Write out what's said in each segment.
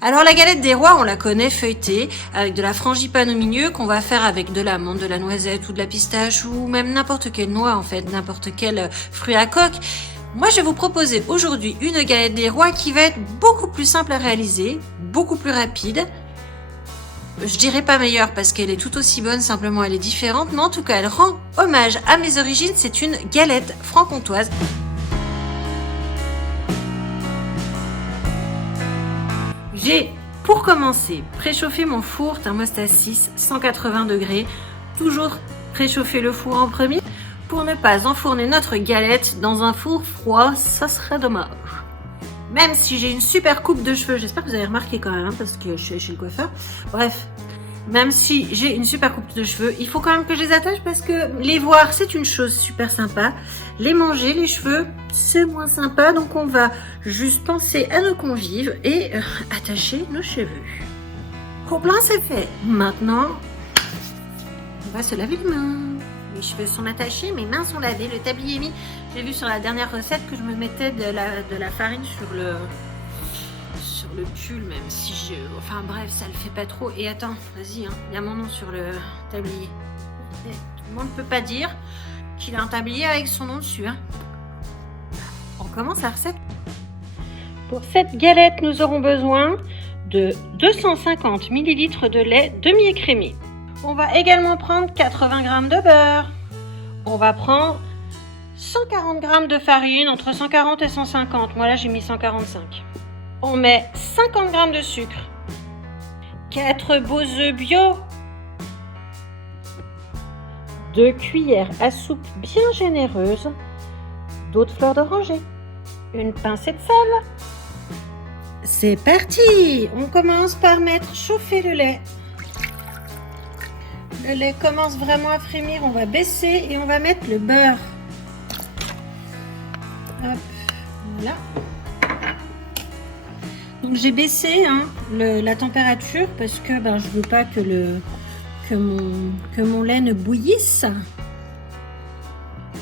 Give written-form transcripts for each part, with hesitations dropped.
Alors la galette des rois, on la connaît feuilletée, avec de la frangipane au milieu, qu'on va faire avec de l'amande, de la noisette ou de la pistache, ou même n'importe quelle noix en fait, n'importe quel fruit à coque. Moi je vais vous proposer aujourd'hui une galette des rois qui va être beaucoup plus simple à réaliser, beaucoup plus rapide. Je dirais pas meilleure parce qu'elle est tout aussi bonne, simplement elle est différente, mais en tout cas elle rend hommage à mes origines, c'est une galette franc-comtoise. J'ai, pour commencer, préchauffé mon four thermostat 6, 180 degrés. Toujours préchauffer le four en premier pour ne pas enfourner notre galette dans un four froid, ça serait dommage. Même si j'ai une super coupe de cheveux, j'espère que vous avez remarqué quand même, hein, parce que je suis chez le coiffeur. Bref, même si j'ai une super coupe de cheveux, il faut quand même que je les attache parce que les voir, c'est une chose super sympa. Les manger, les cheveux, c'est moins sympa. Donc on va juste penser à nos convives et attacher nos cheveux. Au plein, c'est fait. Maintenant, on va se laver les mains. Mes cheveux sont attachés, mes mains sont lavées, le tablier est mis. J'ai vu sur la dernière recette que je me mettais de la farine sur le pull, même si je... Enfin bref, ça le fait pas trop. Et attends, vas-y, hein, il y a mon nom sur le tablier. Et tout le monde ne peut pas dire qu'il a un tablier avec son nom dessus. Hein. On commence la recette. Pour cette galette, nous aurons besoin de 250 ml de lait demi-écrémé. On va également prendre 80 g de beurre. On va prendre 140 g de farine, entre 140 et 150. Moi là, j'ai mis 145. On met 50 g de sucre, 4 beaux œufs bio, 2 cuillères à soupe bien généreuses d'eau de fleur d'oranger, une pincée de sel. C'est parti! On commence par mettre chauffer le lait. Le lait commence vraiment à frémir, on va baisser et on va mettre le beurre. Hop, voilà. Donc j'ai baissé la température parce que je veux pas que mon lait ne bouillisse.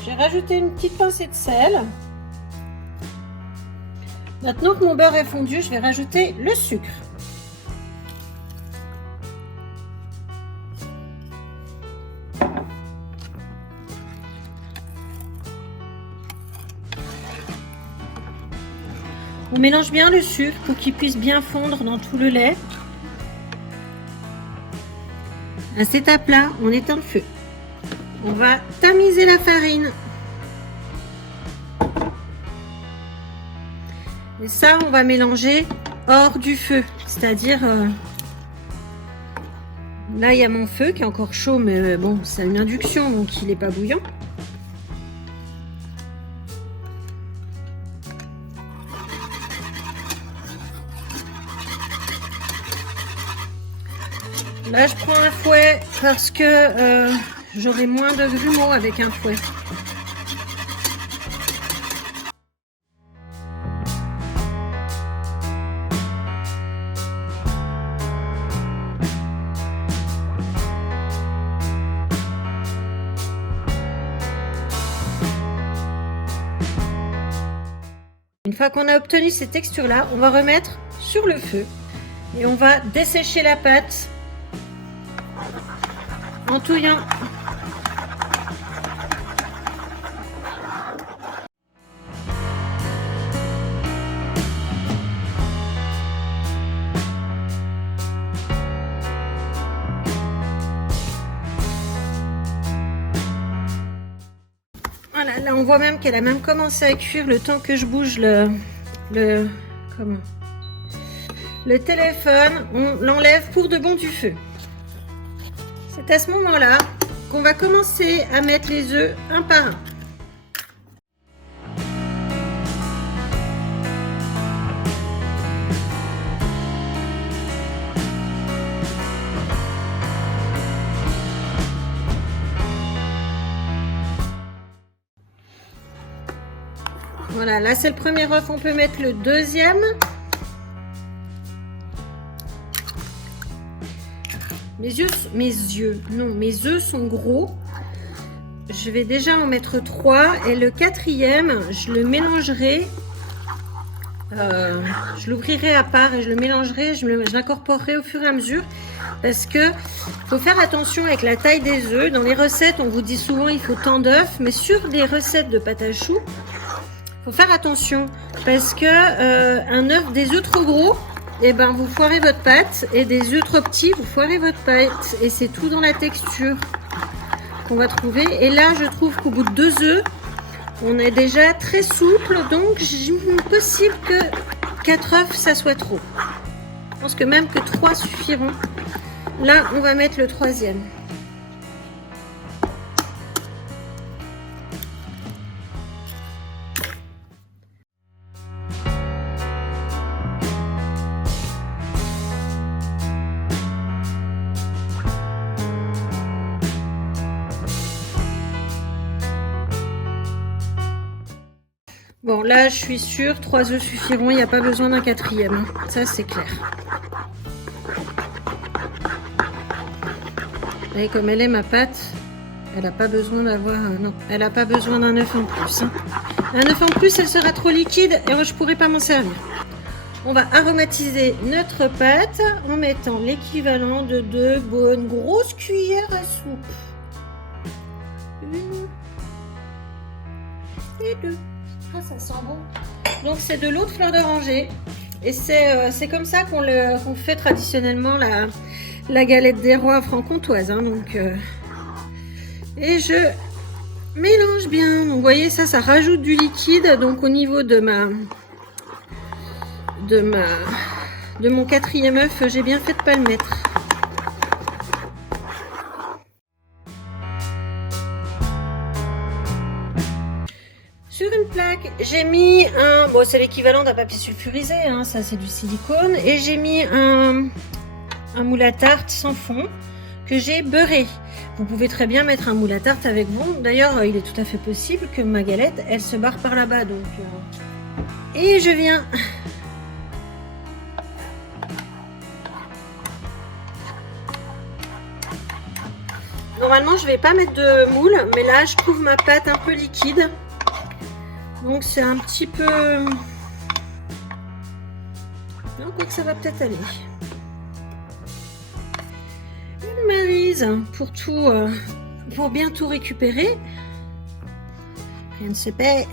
J'ai rajouté une petite pincée de sel. Maintenant que mon beurre est fondu, je vais rajouter le sucre. On mélange bien le sucre pour qu'il puisse bien fondre dans tout le lait. À cette étape-là, on éteint le feu. On va tamiser la farine. Et ça, on va mélanger hors du feu. C'est-à-dire, là, il y a mon feu qui est encore chaud, mais bon, c'est une induction, donc il n'est pas bouillant. Là, je prends un fouet parce que j'aurai moins de grumeaux avec un fouet. Une fois qu'on a obtenu ces textures-là, on va remettre sur le feu et on va dessécher la pâte en touillant. Voilà, là on voit même qu'elle a même commencé à cuire le temps que je bouge le téléphone. On l'enlève pour de bon du feu. C'est à ce moment-là qu'on va commencer à mettre les œufs un par un. Voilà, là c'est le premier œuf, on peut mettre le deuxième. Mes œufs sont gros. Je vais déjà en mettre 3 et le quatrième, je le mélangerai je l'ouvrirai à part et je le mélangerai, je l'incorporerai au fur et à mesure parce que faut faire attention avec la taille des œufs. Dans les recettes, on vous dit souvent il faut tant d'œufs, mais sur des recettes de pâte à choux, faut faire attention parce que des œufs trop gros, et ben vous foirez votre pâte, et des œufs trop petits, vous foirez votre pâte, et c'est tout dans la texture qu'on va trouver. Et là, je trouve qu'au bout de 2 œufs, on est déjà très souple, donc possible que 4 œufs, ça soit trop. Je pense que même que 3 suffiront. Là, on va mettre le 3e. Bon, là, je suis sûre, 3 œufs suffiront, il n'y a pas besoin d'un 4e. Hein. Ça, c'est clair. Vous voyez comme elle est, ma pâte. Elle n'a pas besoin d'avoir... non, elle n'a pas besoin d'un œuf en plus. Hein. Un œuf en plus, elle sera trop liquide et moi, je ne pourrai pas m'en servir. On va aromatiser notre pâte en mettant l'équivalent de 2 bonnes grosses cuillères à soupe. 1 et 2. Ah, ça sent bon. Donc c'est de l'eau de fleur d'oranger et c'est comme ça qu'on fait traditionnellement la galette des rois franc-comtoise. Hein, et je mélange bien. Donc vous voyez ça rajoute du liquide. Donc au niveau de mon 4e œuf, j'ai bien fait de pas le mettre. Sur une plaque, j'ai mis bon, c'est l'équivalent d'un papier sulfurisé, hein, ça c'est du silicone, et j'ai mis un moule à tarte sans fond que j'ai beurré. Vous pouvez très bien mettre un moule à tarte avec vous. D'ailleurs, il est tout à fait possible que ma galette, elle se barre par là-bas. Donc, et je viens normalement, je vais pas mettre de moule, mais là, je trouve ma pâte un peu liquide. Donc c'est un petit peu... Non, quoi que ça va peut-être aller. Une maryse pour bien tout récupérer. Rien ne se perd.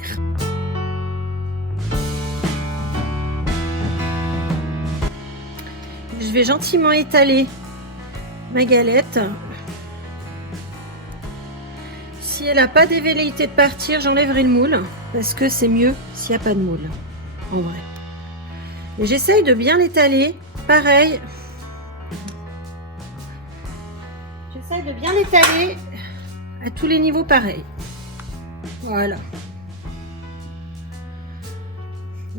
Je vais gentiment étaler ma galette. Si elle n'a pas des velléités de partir, j'enlèverai le moule parce que c'est mieux s'il n'y a pas de moule, en vrai. Et j'essaye de bien l'étaler, pareil. J'essaye de bien l'étaler à tous les niveaux, pareil. Voilà.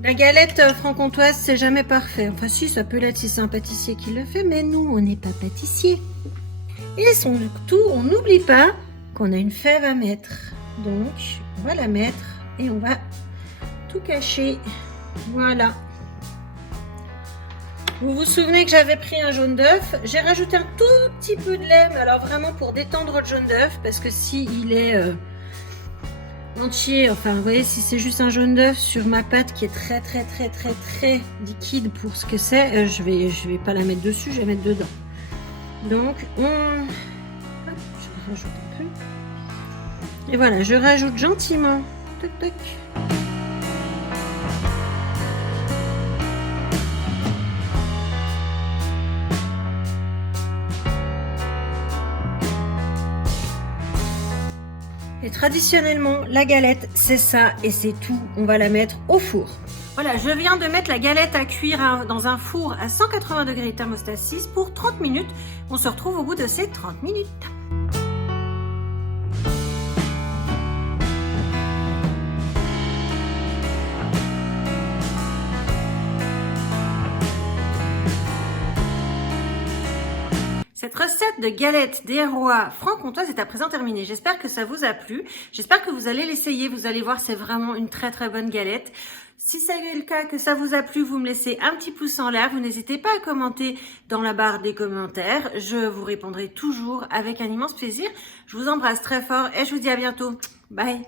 La galette franc-comtoise, c'est jamais parfait. Enfin si, ça peut l'être si c'est un pâtissier qui le fait, mais nous, on n'est pas pâtissier. Et surtout, on n'oublie pas qu'on a une fève à mettre. Donc, on va la mettre et on va tout cacher. Voilà. Vous vous souvenez que j'avais pris un jaune d'œuf. J'ai rajouté un tout petit peu de lait, mais alors vraiment pour détendre le jaune d'œuf, parce que si il est entier, enfin vous voyez, si c'est juste un jaune d'œuf sur ma pâte qui est très liquide pour ce que c'est, je vais pas la mettre dessus, je vais mettre dedans. Donc je rajoute un peu. Et voilà, je rajoute gentiment. Toc toc. Et traditionnellement, la galette, c'est ça et c'est tout. On va la mettre au four. Voilà, je viens de mettre la galette à cuire dans un four à 180 degrés thermostat 6 pour 30 minutes. On se retrouve au bout de ces 30 minutes. Cette recette de galette des rois franc-comtoise est à présent terminée. J'espère que ça vous a plu. J'espère que vous allez l'essayer. Vous allez voir, c'est vraiment une très bonne galette. Si c'est le cas, que ça vous a plu, vous me laissez un petit pouce en l'air. Vous n'hésitez pas à commenter dans la barre des commentaires. Je vous répondrai toujours avec un immense plaisir. Je vous embrasse très fort et je vous dis à bientôt. Bye!